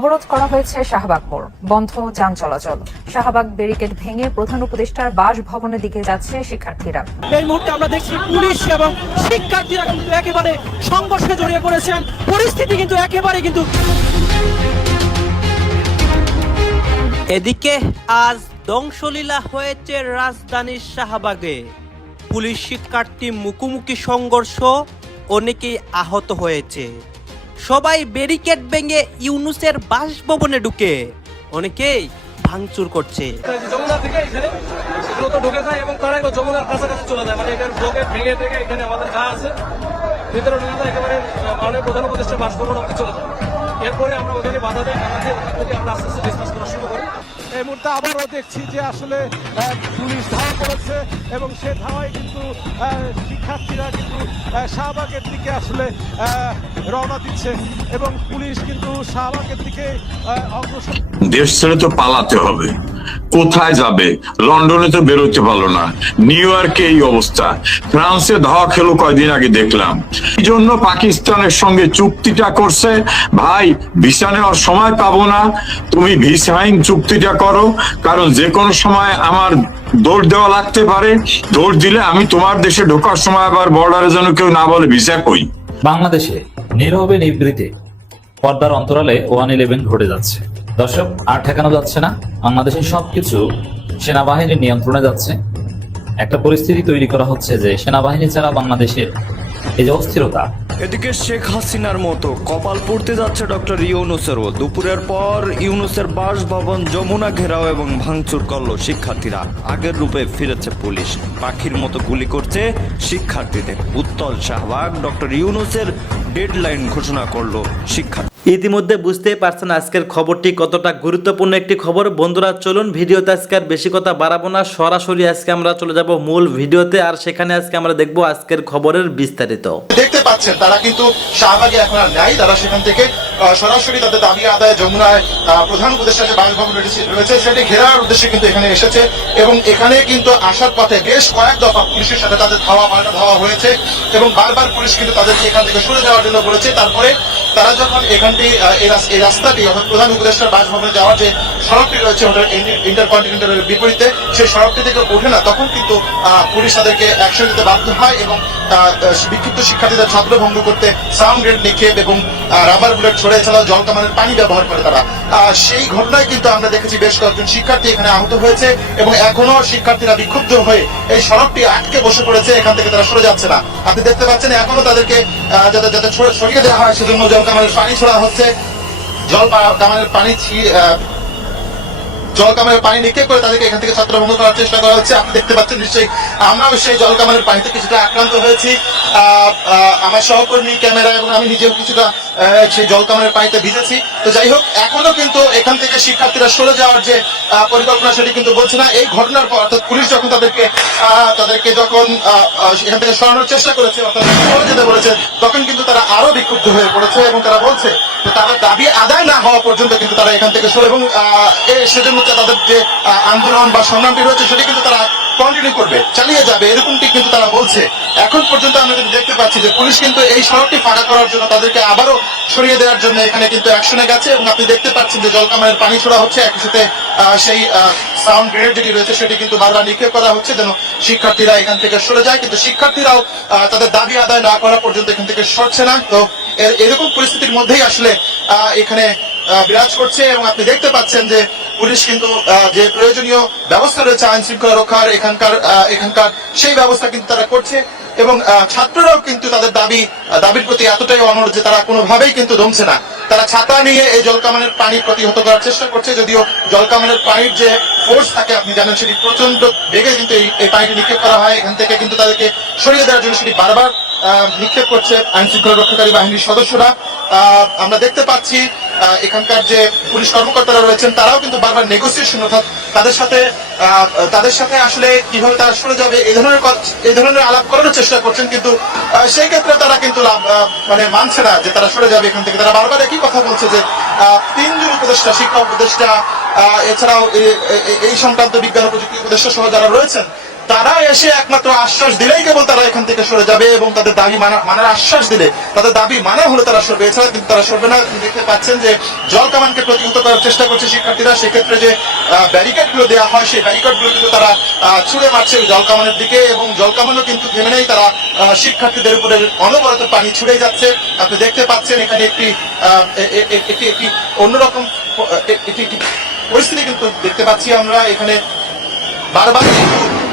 অবরোধ করা হয়েছে শাহবাগ মোড়। বন্ধ যান চলাচল। শাহবাগ ব্যারিকেড ভেঙে প্রধান উপদেষ্টার বাসভবনের দিকে যাচ্ছে শিক্ষার্থীরা। এই মুহূর্তে আমরা দেখছি পুলিশ এবং শিক্ষার্থীরা কিন্তু একেবারে সংঘর্ষে জড়িয়ে পড়েছেন। পরিস্থিতি কিন্তু একেবারে কিন্তু এদিকে আজ ধ্বংসলীলা হয়েছে রাজধানীর শাহবাগে। পুলিশ শিক্ষার্থী মুখোমুখি সংঘর্ষ অনেকেই আহত হয়েছে। সবাই ব্যারিকেড ভেঙে ইউনুসের বাসভবনে ঢুকে। অনেকেই ভাঙচুর করছে। এরপরে আমরা ওদেরকে বাধা দেয়, বাধা আমরা আস্তে আস্তে ডিসকাস করা শুরু করি। এই মুহূর্তে আবারও দেখছি যে আসলে পুলিশ ধাওয়া করেছে এবং সে ধাওয়ায় কিন্তু শিক্ষার্থীরা কিন্তু শাহবাগের দিকে আসলে রওনা দিচ্ছে এবং পুলিশ কিন্তু শাহবাগের দিকে অগ্রসর দেশ ছেড়ে তো পালাতে হবে। কোথায় যাবে? লন্ডনে তো বেরোতে পারল না। নিউ ইয়র্কে এই অবস্থা। ফ্রান্সে ধাওয়া খেলো কয়দিন আগে দেখলাম। এই জন্য পাকিস্তানের সঙ্গে চুক্তিটা করছে। ভাই, ভিসা নেওয়ার সময় পাবো না। তুমি ভিসাহীন চুক্তিটা করো, কারণ যে কোনো সময় আমার দৌড় দেওয়া লাগতে পারে। দৌড় দিলে আমি তোমার দেশে ঢোকার সময় আবার বর্ডারে যেন কেউ না বলে ভিসা কই। বাংলাদেশে নীরবে নিবৃতে পর্দার অন্তরালে ওয়ান ইলেভেন ঘটে যাচ্ছে। দর্শক, আর ঠেকানো যাচ্ছে না। বাংলাদেশের সবকিছু সেনাবাহিনীর নিয়ন্ত্রণে যাচ্ছে। একটা পরিস্থিতি তৈরি করা হচ্ছে যে সেনাবাহিনী ছাড়া বাংলাদেশের এই যে অস্থিরতা। এদিকে শেখ হাসিনার মতো কপাল পড়তে যাচ্ছে ডক্টর ইউনুসেরও দুপুরের পর ইউনুসের বাসভবন যমুনা ঘেরাও এবং ভাঙচুর করল শিক্ষার্থীরা। আগের রূপে ফিরেছে পুলিশ। পাখির মতো গুলি করছে শিক্ষার্থীদের। উত্তল শাহবাগ ডক্টর ইউনুসের ডেডলাইন ঘোষণা করল শিক্ষার্থী। ইতিমধ্যে বুঝতেই পারছেন আজকের খবরটি কতটা গুরুত্বপূর্ণ একটি খবর। বন্ধুরা, চলুন ভিডিওতে আজকে আর বেশি কথা বাড়াবো না। সরাসরি আজকে আমরা চলে যাব মূল ভিডিওতে আর সেখানে আজকে আমরা দেখব আজকের খবরের বিস্তারিত। দেখতে পাচ্ছেন, তারা কিন্তু শাহবাগে এখন আর নাই। তারা সেখান থেকে সরাসরি তাদের দাবি আদায় যমুনায় প্রধান উপদেষ্টা যে বাসভবন রয়েছে- সেটি ঘেরার উদ্দেশ্যে কিন্তু এখানে এসেছে। এবং এখানে কিন্তু আসার পথে বেশ কয়েক দফা পুলিশের সাথে তাদের ধাওয়া পাল্টা ধাওয়া হয়েছে। এবং বারবার পুলিশ কিন্তু তাদেরকে এখান থেকে সরে যাওয়ার জন্য বলেছে। তারপরে তারা যখন এখানটি এই রাস্তাটি অর্থাৎ প্রধান উপদেষ্টার বাসভবনে যাওয়ার যে সড়কটি রয়েছে ওটা ইন্টারকন্টিনেন্টালের বিপরীতে, সেই সড়কটি থেকে ওঠে না। তখন কিন্তু পুলিশ তাদেরকে অ্যাকশন নিতে বাধ্য হয় এবং বিক্ষিপ্ত শিক্ষার্থীদের ছত্রভঙ্গ করতে সাউন্ড গ্রেড নিক্ষেপ এবং রাবার বুলেট ছড়ে এছাড়াও জল কামানের পানি ব্যবহার করে তারা। সেই ঘটনায় কিন্তু আমরা দেখেছি বেশ কয়েকজন শিক্ষার্থী এখানে আহত হয়েছে এবং এখনও শিক্ষার্থীরা বিক্ষুব্ধ হয়ে এই সড়কটি আটকে বসে পড়েছে, এখান থেকে তারা সরে যাচ্ছে না। আপনি দেখতে পাচ্ছেন এখনও তাদেরকে যাতে যাতে সরিয়ে দেওয়া হয়, সেজন্য জল কামানের পানি ছড়া হচ্ছে। জল কামানের পানি জল কামানের পানি নিক্ষেপ করে তাদেরকে এখান থেকে ছত্রভঙ্গ করার চেষ্টা করা হচ্ছে। আপনি দেখতে পাচ্ছেন নিশ্চয়ই আমরাও সেই জল কামানের পানিতে কিছুটা আক্রান্ত হয়েছি। আমার সহকর্মী ক্যামেরা এবং আমি নিজেও কিছুটা সেই জল কামানের পানিতে ভিজেছি। তো যাই হোক এখনও কিন্তু এখান থেকে শিক্ষার্থীরা সরে যাওয়ার যে পরিকল্পনা সেটি কিন্তু বলছে না। এই ঘটনার পর অর্থাৎ পুলিশ যখন তাদেরকে তাদেরকে যখন এখান থেকে সরানোর চেষ্টা করেছে অর্থাৎ সরে যেতে বলেছে তখন কিন্তু তারা আরও বিক্ষুব্ধ হয়ে পড়েছে এবং তারা বলছে তাদের দাবি আদায় না হওয়া পর্যন্ত কিন্তু তারা এখান থেকে সরে এবং আহ, সেজন্য তাদের যে আন্দোলন বা সংগ্রামটি রয়েছে, সেটি কিন্তু তারা কন্টিনিউ করবে, চালিয়ে যাবে, এরকমটি কিন্তু তারা বলছে। এখন পর্যন্ত আমরা কিন্তু দেখতে পাচ্ছি যে পুলিশ কিন্তু এই সড়কটি ফাঁকা করার জন্য তাদেরকে আবারও সরিয়ে দেওয়ার জন্য এখানে কিন্তু অ্যাকশনে গেছে এবং আপনি দেখতে পাচ্ছেন যে জলকামানের পানি ছোড়া হচ্ছে, একই সাথে সেই সাউন্ড গ্রেনেড যেটি রয়েছে, সেটি কিন্তু বারবার নিক্ষেপ করা হচ্ছে যেন শিক্ষার্থীরা এখান থেকে সরে যায়। কিন্তু শিক্ষার্থীরাও তাদের দাবি আদায় না করা পর্যন্ত এখান থেকে সরছে না। তো এরকম পরিস্থিতির মধ্যেই আসলে এখানে বিরাজ করছে এবং আপনি দেখতে পাচ্ছেন যে পুলিশ কিন্তু যে প্রয়োজনীয় ব্যবস্থা রয়েছে আইন শৃঙ্খলা রক্ষার এখানকার এখানকার সেই ব্যবস্থা কিন্তু তারা করছে এবং ছাত্ররাও কিন্তু তাদের দাবি, দাবির প্রতি এতটাই অনড় যে তারা কোনোভাবেই কিন্তু দমছে না। তারা ছাতা নিয়ে এই জলকামানের পানি প্রতিহত করার চেষ্টা করছে, যদিও জলকামানের পানির যে ফোর্স থাকে, আপনি জানেন সেটি প্রচণ্ড বেগে কিন্তু এই- পানিটি নিক্ষেপ করা হয়। এখান থেকে কিন্তু তাদেরকে সরিয়ে দেওয়ার জন্য সেটি বারবার নিক্ষেপ করছে আইন শৃঙ্খলা রক্ষাকারী বাহিনীর সদস্যরা। আমরা দেখতে পাচ্ছি এখানকার যে পুলিশ কর্মকর্তারা রয়েছেন, তারাও কিন্তু বারবার নেগোসিয়েশন অর্থাৎ তাদের সাথে তাদের সাথে আসলে কীভাবে তারা সরে যাবে, এই ধরনের এই ধরনের আলাপ করার চেষ্টা করছেন কিন্তু সেই ক্ষেত্রে তারা কিন্তু মানে মানছে না যে তারা সরে যাবে এখান থেকে। তারা বারবার একই কথা বলছে যে তিনজন উপদেষ্টা, শিক্ষা উপদেষ্টা এছাড়াও এই সংক্রান্ত বিজ্ঞান প্রযুক্তি উপদেষ্টা সহ যারা রয়েছেন তারা এসে একমাত্র আশ্বাস দিলেই কেবল তারা এখান থেকে সরে যাবে এবং তাদের দাবি মানা, মানার আশ্বাস দিলে তাদের দাবি মানা হলে তারা সরবে। এছাড়া কিন্তু তারা সরবে না। দেখতে পাচ্ছেন যে জল কামানকে প্রতিহত করার চেষ্টা করছে শিক্ষার্থীরা। সেক্ষেত্রে যে ব্যারিকেডগুলো দেওয়া হয়, সেই ব্যারিকেডগুলো কিন্তু তারা ছুঁড়ে মারছে জল কামানের দিকে এবং জল কামানও কিন্তু থেমে নেই। তারা শিক্ষার্থীদের উপরে অনবরত পানি ছুড়ে যাচ্ছে। আপনি দেখতে পাচ্ছেন এখানে একটি একটি একটি অন্যরকম একটি পরিস্থিতি কিন্তু দেখতে পাচ্ছি আমরা। এখানে বারবার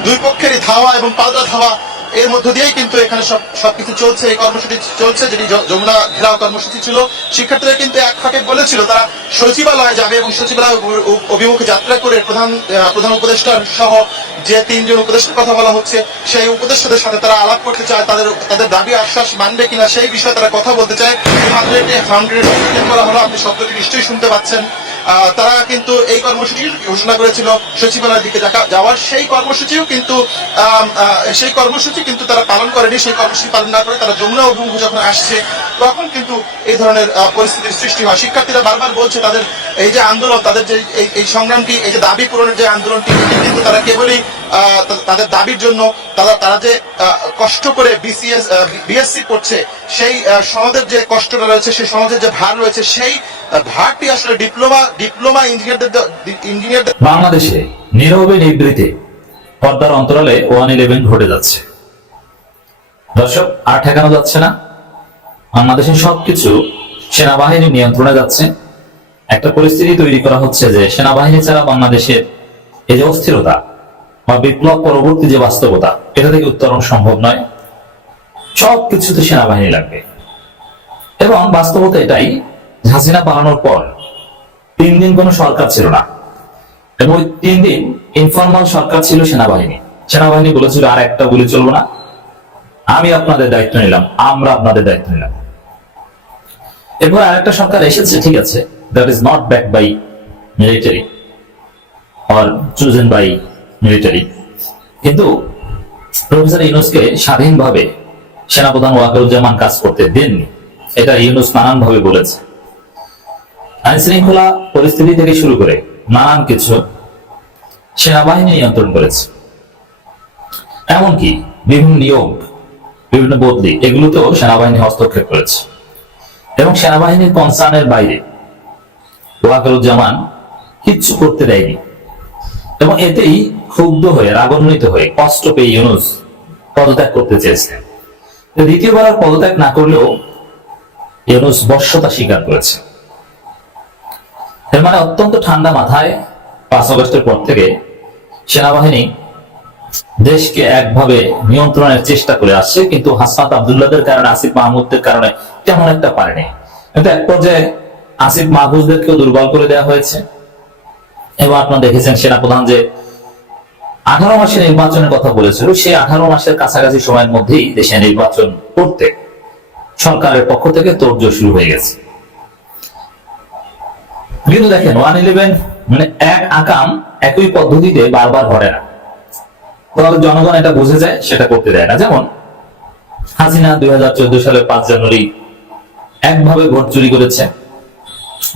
দুই পক্ষেরই ধাওয়া এবং পাল্টা ধাওয়া এর মধ্য দিয়েই কিন্তু এখানে সব, সবকিছু চলছে, এই কর্মসূচি চলছে, যেটি যমুনা ঘেরাও কর্মসূচি ছিল। শিক্ষার্থীরা কিন্তু এক ফাঁকে বলেছিল, তারা সচিবালয়ে যাবে এবং সচিবালয় অভি- অভি- অভিমুখে যাত্রা করে প্রধান প্রধান উপদেষ্টার সহ যে তিনজন উপদেষ্টার কথা বলা হচ্ছে, সেই উপদেষ্টাদের সাথে তারা আলাপ করতে চায়, তাদের তাদের দাবি আশ্বাস মানবে কিনা সেই বিষয়ে তারা কথা বলতে চায়। একটি হান্ড্রেড করা হলো, আপনি শব্দটি নিশ্চয়ই শুনতে পাচ্ছেন। তারা কিন্তু এই কর্মসূচি ঘোষণা করেছিল সচিবালয়ের দিকে যাওয়ার সেই কর্মসূচিও কিন্তু সেই কর্মসূচি কিন্তু তারা পালন করেনি। সেই কর্মসূচি পালন না করে তারা যমুনা অভিমুখে যখন আসছে, তখন কিন্তু এই ধরনের পরিস্থিতির সৃষ্টি হয়। শিক্ষার্থীরা বারবার বলছে তাদের এই যে আন্দোলন, তাদের যে এই- সংগ্রামটি, এই যে দাবি পূরণের যে আন্দোলনটি, কিন্তু তারা কেবলই তাদের দাবির জন্য তারা তারা যে কষ্ট করে বিসিএস বিএসসি করছে সেই সমাজের যে কষ্টটা রয়েছে, সেই সমাজের যে ভার রয়েছে, সেই ভারটি আসলে ডিপ্লোমা ডিপ্লোমা ইঞ্জিনিয়ারদের ইঞ্জিনিয়ারদের বাংলাদেশে নীরবে নিবৃতে পর্দার অন্তরালে ওয়ান ইলেভেন ঘটে যাচ্ছে। দর্শক, আর ঠেকানো যাচ্ছে না। সবকিছু নিয়ন্ত্রণে যাচ্ছে। একটা পরিস্থিতি তৈরি করা হচ্ছে যে সেনাবাহিনী ছাড়া বাংলাদেশের এই যে অস্থিরতা বা বিপ্লব পরবর্তী যে বাস্তবতা, এটা থেকে উত্তরণ সম্ভব নয়। সবকিছুতে সেনাবাহিনী লাগবে। এবং বাস্তবতা এটাই হাসিনা পালানোর পর তিন দিন কোনো সরকার ছিল না। এবং ওই তিন দিন ইনফরমাল সরকার ছিল সেনাবাহিনী। সেনাবাহিনী বলেছিল, আর একটা গুলি চলবো না। আমি আপনাদের দায়িত্ব নিলাম, আমরা আপনাদের দায়িত্ব নিলাম। এরপর আরেকটা সরকার এসেছে, ঠিক আছে that is not back by military or chosen by military কিন্তু প্রফেসর ইউনুসকে স্বাধীনভাবে সেনাপ্রধান ওয়াকারুজ্জামান কাজ করতে দেননি। এটা ইউনুস নানানভাবে বলেছে। আইন শৃঙ্খলা পরিস্থিতি থেকে শুরু করে নানান কিছু সেনাবাহিনী নিয়ন্ত্রণ করেছে। এমনকি বিভিন্ন নিয়োগ বিভিন্ন বদলি এগুলোতেও সেনাবাহিনী হস্তক্ষেপ করেছে। এবং সেনাবাহিনীর কনসার্নের বাইরে ওয়াকারুজ্জামান কিচ্ছু করতে দেয়নি। এবং এতেই ক্ষুব্ধ হয়ে, রাগান্বিত হয়ে কষ্ট পেয়ে ইউনুস পদত্যাগ করতে চেয়েছিলেন দ্বিতীয়বার পদত্যাগ না করলেও ইউনুস বর্ষতা স্বীকার করেছে এর মানে অত্যন্ত ঠান্ডা মাথায় পাঁচ আগস্টের পর থেকে সেনাবাহিনী দেশকে একভাবে নিয়ন্ত্রণের চেষ্টা করে আসছে, কিন্তু হাসনাত আবদুল্লাদের কারণে, আসিফ মাহমুদদের কারণে তেমন একটা পারেনি। কিন্তু এক পর্যায়ে আসিফ মাহফুজদেরকেও দুর্বল করে দেওয়া হয়েছে। এবং আপনারা দেখেছেন সেনাপ্রধান যে আঠারো মাসে নির্বাচনের কথা বলেছিল, সেই আঠারো মাসের কাছাকাছি সময়ের মধ্যেই দেশে নির্বাচন করতে সরকারের পক্ষ থেকে তোড়জোড় শুরু হয়ে গেছে। কিন্তু দেখেন ওয়ান ইলেভেন মানে এক আকাম একই পদ্ধতিতে বারবার ঘটে না। তাহলে জনগণ এটা বুঝে যায়, সেটা করতে দেয় না। যেমন, হাসিনা দুই হাজার চোদ্দ সালের পাঁচ জানুয়ারি একভাবে ভোট চুরি করেছে,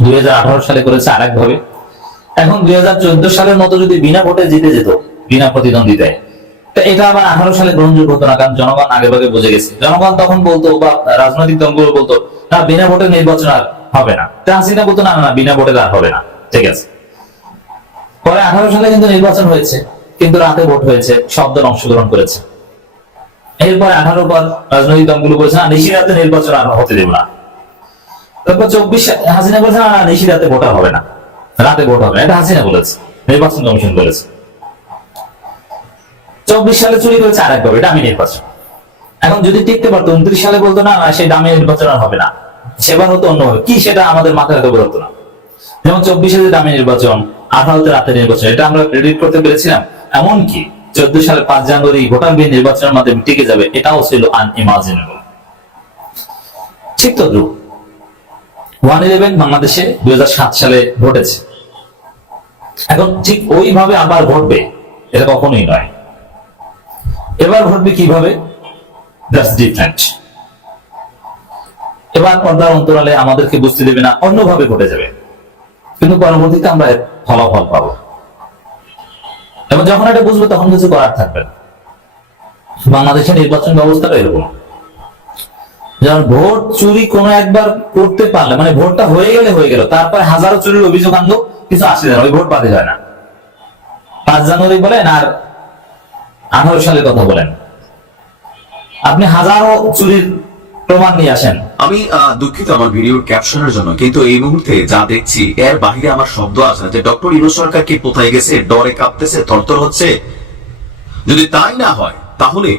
দুই সালে করেছে আর ভাবে এখন দুই সালের মতো যদি বিনা ভোটে জিতে যেত, বিনা প্রতিদ্বন্দ্বিতায়, তা এটা আবার আঠারো সালে গ্রহণযোগ্য হতো না, কারণ জনগণ আগে ভাগে বুঝে গেছে। জনগণ তখন বলতো বা রাজনৈতিক দলগুলো বলতো, না, বিনা ভোটে নির্বাচন আর হবে না। তা হাসিনা বলতো না না, বিনা ভোটে হবে না। ঠিক আছে। পরে আঠারো সালে কিন্তু নির্বাচন হয়েছে কিন্তু রাতে ভোট হয়েছে সব দল অংশগ্রহণ করেছে। এরপর আঠারো পর রাজনৈতিক দলগুলো বলেছে না নিশি রাতে নির্বাচন আর হতে দেব না। তারপর চব্বিশ হাসিনা বলেছে না না, নিশি রাতে ভোট হবে না। রাতে ভোট হবে এটা হাসিনা বলেছে নির্বাচন কমিশন বলেছে। চব্বিশ সালে চুরি করেছে আর একবার এটা আমি নির্বাচন। এখন যদি টিকতে পারতো উনত্রিশ সালে বলতো না না, সেই দামে নির্বাচন আর হবে না। সেবার হতো অন্যভাবে কি সেটা আমাদের মাথায় হতে বেরোতো না। যেমন চব্বিশে যে দামি নির্বাচন আঠারোতে রাতে নির্বাচন, এটা আমরা প্রেডিক্ট করতে পেরেছিলাম। এমনকি চোদ্দ সালে পাঁচ জানুয়ারি ভোটার বিল নির্বাচনের মাধ্যমে টিকে যাবে, এটাও ছিল আনইমাজিনেবল ঠিক তো ধ্রুব ওয়ান ইলেভেন বাংলাদেশে দুই হাজার সাত সালে ঘটেছে। এখন ঠিক ওইভাবে আবার ঘটবে, এটা কখনোই নয়। এবার ঘটবে কীভাবে? দ্যাটস ডিফারেন্ট এবার পর্দার অন্তরালে আমাদেরকে বুঝতে দেবে না অন্যভাবে ঘটে যাবে। কিন্তু পরবর্তীতে আমরা ফলাফল পাবো। এবং যখন এটা বুঝব তখন কিছু করার থাকবে বাংলাদেশের নির্বাচন ব্যবস্থাটা এরকম। যেমন ভোট চুরি কোনো একবার করতে পারলে মানে ভোটটা হয়ে গেলে হয়ে গেল তারপরে হাজারো চুরির অভিযোগ আনলো কিছু আসে না, ওই ভোট বাদে যায় না। পাঁচ জানুয়ারি বলেন আর আঠারো সালের কথা বলেন। আপনি হাজারো চুরির প্রমাণ নিয়ে আসেন। আমি দুঃখিত আমার ভিডিওর ক্যাপশনের জন্য, কিন্তু এই মুহূর্তে যা দেখছি, এর বাহিরে আমার শব্দ আছে না। যে ডক্টর ইউনুস সরকার কি কোথায় গেছে, ডরে কাঁপতেছে তরতর হচ্ছে? যদি তাই না হয়, তাহলে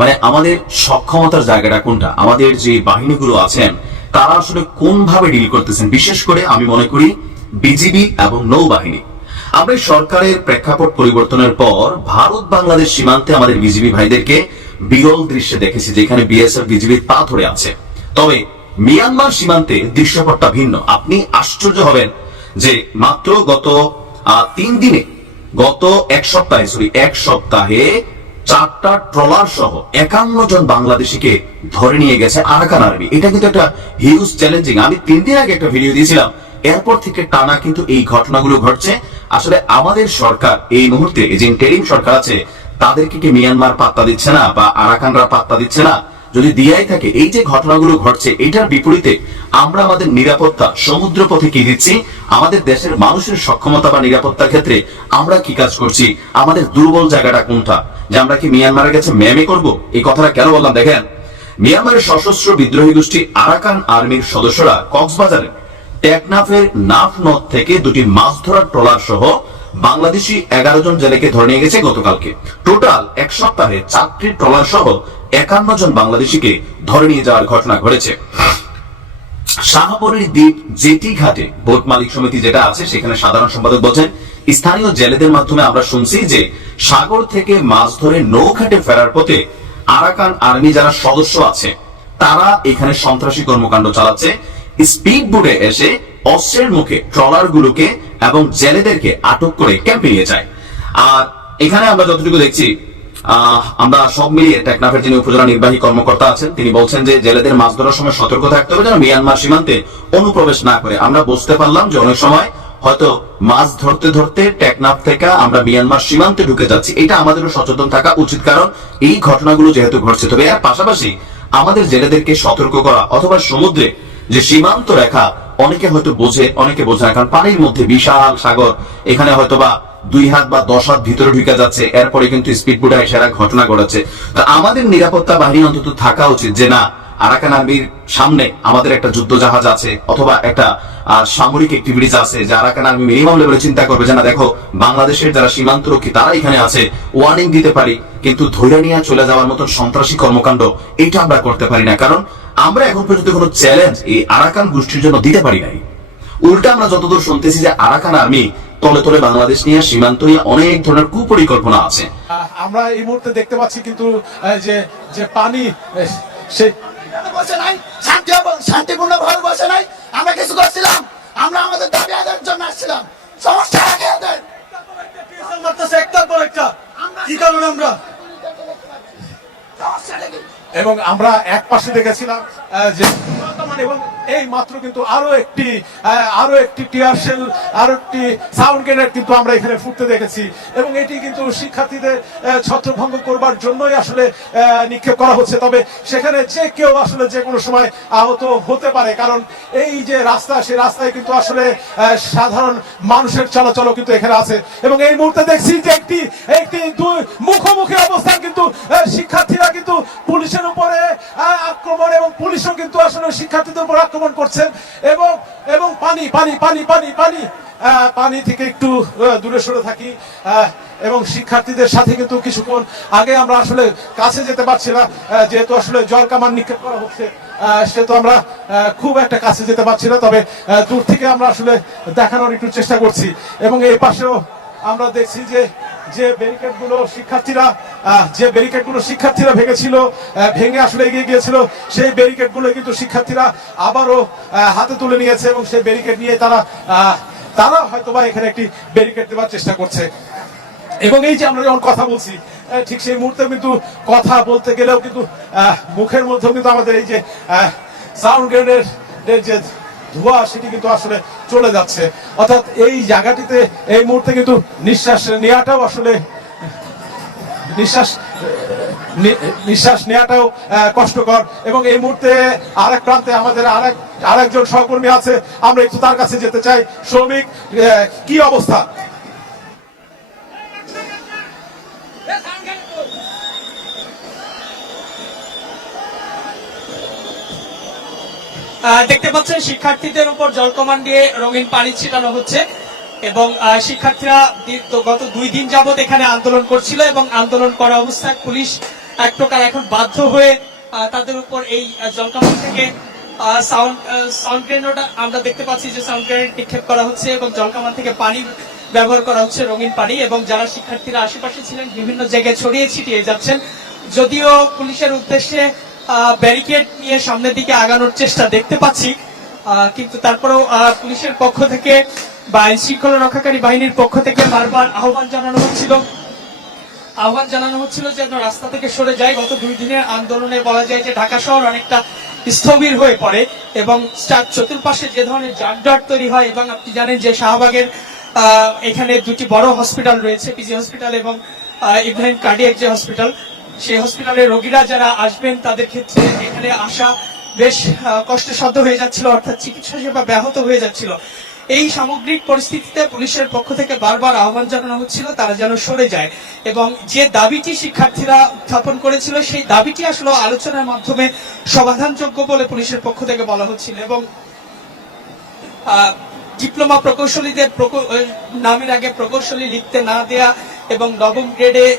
মানে আমাদের সক্ষমতার জায়গাটা কোনটা? আমাদের যে বাহিনীগুলো আছেন, তারা আসলে কোন ভাবে ডিল করতেছেন? বিশেষ করে আমি মনে করি বিজিবি এবং নৌবাহিনী। আমরা সরকারের প্রেক্ষাপট পরিবর্তনের পর ভারত বাংলাদেশ সীমান্তে আমাদের বিজিবি ভাইদেরকে বিরল দৃশ্যে দেখেছি, যেখানে বিএসএফ বিজিবির পা ধরে আছে। তবে মিয়ানমার সীমান্তে দৃশ্যপটটা ভিন্ন। আপনি আশ্চর্য হবেন যে মাত্র গত তিন দিনে, গত এক সপ্তাহে সরি এক সপ্তাহে চারটা ট্রলার সহ একান্ন জন বাংলাদেশিকে ধরে নিয়ে গেছে আরাকান আর্মি। এটা কিন্তু একটা হিউজ চ্যালেঞ্জিং আমি তিন দিন আগে একটা ভিডিও দিয়েছিলাম। এরপর থেকে টানা কিন্তু এই ঘটনাগুলো ঘটছে। আসলে আমাদের সরকার, এই মুহূর্তে যে ইন্টারিম সরকার আছে, তাদেরকে কি মিয়ানমার পাত্তা দিচ্ছে না বা আরাকানরা পাত্তা দিচ্ছে না? যদি দিয়াই থাকে, এই যে ঘটনাগুলো ঘটছে, এটার বিপরীতে আমরা আমাদের নিরাপত্তা সমুদ্র পথে কি দিচ্ছি? আমাদের দেশের মানুষের সক্ষমতা বা নিরাপত্তার ক্ষেত্রে আমরা কি কাজ করছি? আমাদের দুর্বল জায়গাটা কোনটা? যে আমরা কি মিয়ানমারের কাছে ম্যামে করব? এই কথাটা কেন বললাম? দেখেন, মিয়ানমারের সশস্ত্র বিদ্রোহী গোষ্ঠী আরাকান আর্মির সদস্যরা কক্সবাজারে টেকনাফের নাফ নদ থেকে দুটি মাছ ধরার ট্রলার সহ বাংলাদেশি এগারো জন জেলেকে ধরে নিয়ে গেছে গতকালকে। টোটাল এক সপ্তাহে চারটি ট্রলার সহ একান্ন জন বাংলাদেশিকে ধরে নিয়ে যাওয়ার ঘটনা ঘটেছে। শাহপরীর দ্বীপ জেটি ঘাটে বোট মালিক সমিতি যেটা আছে, সেখানে সাধারণ সম্পাদক বলছেন, স্থানীয় জেলেদের মাধ্যমে আমরা শুনছি যে সাগর থেকে মাছ ধরে নৌঘাটে ফেরার পথে আরাকান আর্মি যারা সদস্য আছে, তারা এখানে সন্ত্রাসী কর্মকাণ্ড চালাচ্ছে। স্পিড বোটে এসে অস্ত্রের মুখে ট্রলার গুলোকে এবং জেলেদেরকে আটক করে ক্যাম্পে নিয়ে যায়। আর এখানে আমরা যতটুকু দেখছি আমরা সব মিলিয়ে টেকনাফের যিনি উপজেলা নির্বাহী কর্মকর্তা আছেন, তিনি বলছেন যে জেলেদের মাছ ধরার সময় সতর্ক থাকতে হবে যেন মিয়ানমার সীমান্তে অনুপ্রবেশ না করে। আমরা বুঝতে পারলাম যে অনেক সময় হয়তো মাছ ধরতে ধরতে টেকনাফ থেকে আমরা মিয়ানমার সীমান্তে ঢুকে যাচ্ছি। এটা আমাদেরও সচেতন থাকা উচিত, কারণ এই ঘটনাগুলো যেহেতু ঘটছে, তবে এর পাশাপাশি আমাদের জেলেদেরকে সতর্ক করা অথবা সমুদ্রে যে সীমান্ত রেখা অনেকে হয়তো বোঝে, অনেকে বোঝে না, কারণ পানির মধ্যে বিশাল সাগর, এখানে হয়তো বা দুই হাত বা দশ হাত ভিতরে ঢুকে যাচ্ছে, এরপরে কিন্তু স্পিড বোটে সেরা ঘটনা ঘটাচ্ছে। তো আমাদের নিরাপত্তা বাহিনী অন্তত থাকা উচিত যে, না, আরাকান আর্মির সামনে আমাদের একটা যুদ্ধ জাহাজ আছে, অথবা একটা সামরিক অ্যাক্টিভিটিস আছে, যে আরাকান আর্মি মিনিমাম লেভেলে চিন্তা করবে যে, না, দেখো, বাংলাদেশের যারা সীমান্ত সীমান্তরক্ষী, তারা এখানে আছে ওয়ার্নিং দিতে পারি, কিন্তু ধৈর্য নিয়ে চলে যাওয়ার মতন সন্ত্রাসী কর্মকাণ্ড, এটা আমরা করতে পারি না। কারণ আমরা এখন পর্যন্ত কোনো চ্যালেঞ্জ এই আরাকান গোষ্ঠীর জন্য দিতে পারি নাই। উল্টা আমরা যতদূর শুনতেছি যে আরাকান আর্মি তলে তলে বাংলাদেশ নিয়ে সীমান্ত নিয়ে অনেক ধরনের কুপরিকল্পনা আছে। আমরা এই মুহূর্তে দেখতে পাচ্ছি কিন্তু যে যে পানি সে বসে নাই শান্তি শান্তিপূর্ণ ভাবে বসে নাই। আমরা কিছু করছিলাম আমরা আমাদের দাবি আদায়ের জন্য আসছিলাম। সমস্যা আগে ওদের একটার পর একটা কি কারণে আমরা? এবং আমরা এক পাশে দেখেছিলাম যে বর্তমান এবং এই মাত্র কিন্তু আরও একটি আরও একটি টিয়ার শেল, আরও একটি সাউন্ড গ্রেনেড কিন্তু আমরা এখানে ফুটতে দেখেছি। এবং এটি কিন্তু শিক্ষার্থীদের ছত্রভঙ্গ করবার জন্যই আসলে নিক্ষেপ করা হচ্ছে। তবে সেখানে যে কেউ আসলে যে কোনো সময় আহত হতে পারে। কারণ এই যে রাস্তা সেই রাস্তায় কিন্তু আসলে সাধারণ মানুষের চলাচলও কিন্তু এখানে আছে। এবং এই মুহূর্তে দেখছি যে একটি একটি দুই মুখোমুখি অবস্থান কিন্তু শিক্ষার্থীরা কিন্তু পুলিশের উপরে আক্রমণ এবং পুলিশও কিন্তু আসলে শিক্ষার্থীদের উপর আক্রমণ করছেন এবং এবং পানি পানি পানি পানি পানি পানি থেকে একটু দূরে সরে থাকি এবং শিক্ষার্থীদের সাথে কিন্তু কিছুক্ষণ আগে আমরা আসলে কাছে যেতে পারছি না যেহেতু আসলে জল কামান নিক্ষেপ করা হচ্ছে আহ, সেহেতু আমরা খুব একটা কাছে যেতে পারছি না তবে দূর থেকে আমরা আসলে দেখানোর একটু চেষ্টা করছি। এবং এই পাশেও আমরা দেখছি যে যে ব্যারিকেডগুলো শিক্ষার্থীরা যে ব্যারিকেডগুলো শিক্ষার্থীরা ভেঙেছিল ভেঙে আসলে এগিয়ে গিয়েছিল, সেই ব্যারিকেডগুলো কিন্তু শিক্ষার্থীরা আবারও হাতে তুলে নিয়েছে এবং সেই ব্যারিকেড নিয়ে তারা তারা হয়তোবা এখানে একটি ব্যারিকেড দেওয়ার চেষ্টা করছে। এবং এই যে আমরা যখন কথা বলছি ঠিক সেই মুহূর্তে কিন্তু কথা বলতে গেলেও কিন্তু মুখের মধ্যেও কিন্তু আমাদের এই যে সাউন্ড গ্রেনেডের যে ধোঁয়া, সেটি কিন্তু আসলে চলে যাচ্ছে। অর্থাৎ এই জায়গাটিতে এই মুহূর্তে কিন্তু নিঃশ্বাস নেওয়াটাও আসলে নিঃশ্বাস নিঃশ্বাস নেওয়াটাও কষ্টকর। এবং এই মুহূর্তে আরেক প্রান্তে আমাদের আরেক, আরেকজন সহকর্মী আছে। আমরা একটু তার কাছে যেতে চাই। শ্রমিক কি অবস্থা? দেখতে পাচ্ছেন, শিক্ষার্থীদের উপর জল কমান দিয়ে রঙিন পানি ছিটানো হচ্ছে। এবং শিক্ষার্থীরা গত দুই দিন যাবত এখানে আন্দোলন করছিল এবং আন্দোলন করা অবস্থায় পুলিশ এক প্রকার এখন বাধ্য হয়ে তাদের উপর এই আহ, থেকে সাউন্ড সাউন্ড আমরা দেখতে পাচ্ছি যে সাউন্ড গ্রেনেড নিক্ষেপ করা হচ্ছে এবং জলকামান থেকে পানি ব্যবহার করা হচ্ছে রঙিন পানি এবং যারা শিক্ষার্থীরা আশেপাশে ছিলেন বিভিন্ন জায়গায় ছড়িয়ে ছিটিয়ে যাচ্ছেন। যদিও পুলিশের উদ্দেশ্যে ব্যারিকেড নিয়ে সামনের দিকে আগানোর চেষ্টা দেখতে পাচ্ছি কিন্তু তারপরেও পুলিশের পক্ষ থেকে বা আইন শৃঙ্খলা রক্ষাকারী বাহিনীর পক্ষ থেকে বারবার আহ্বান জানানো হচ্ছিল। আহ্বান জানানো হচ্ছিল যে রাস্তা থেকে সরে যায়। গত দুই দিনের আন্দোলনে বলা যায় যে ঢাকা শহর অনেকটা স্থবির হয়ে পড়ে এবং চার চতুর্পাশে যে ধরনের যানজট তৈরি হয় এবং আপনি জানেন যে শাহবাগের এখানে দুটি বড় হসপিটাল রয়েছে, পিজি হসপিটাল এবং ইব্রাহিম কার্ডিয়াক যে হসপিটাল। সেই হসপিটালের রোগীরা যারা আসবেন তাদের ক্ষেত্রে এখানে আসা বেশ কষ্টসাধ্য হয়ে যাচ্ছিল, অর্থাৎ চিকিৎসা সেবা ব্যাহত হয়ে যাচ্ছিল। এই সামগ্রিক পরিস্থিতিতে পুলিশের পক্ষ থেকে বারবার আহ্বান জানানো হচ্ছিল, তারা যেন সরে যায়। এবং যে দাবিটি শিক্ষার্থীরা উত্থাপন করেছিল, সেই দাবিটি আসলে আলোচনার মাধ্যমে সমাধানযোগ্য বলে পুলিশের পক্ষ থেকে বলা হচ্ছিল। এবং ডিপ্লোমা প্রকৌশলীদের প্রকৌ- নামের আগে প্রকৌশলী লিখতে না দেয়া এবং নবম গ্রেডে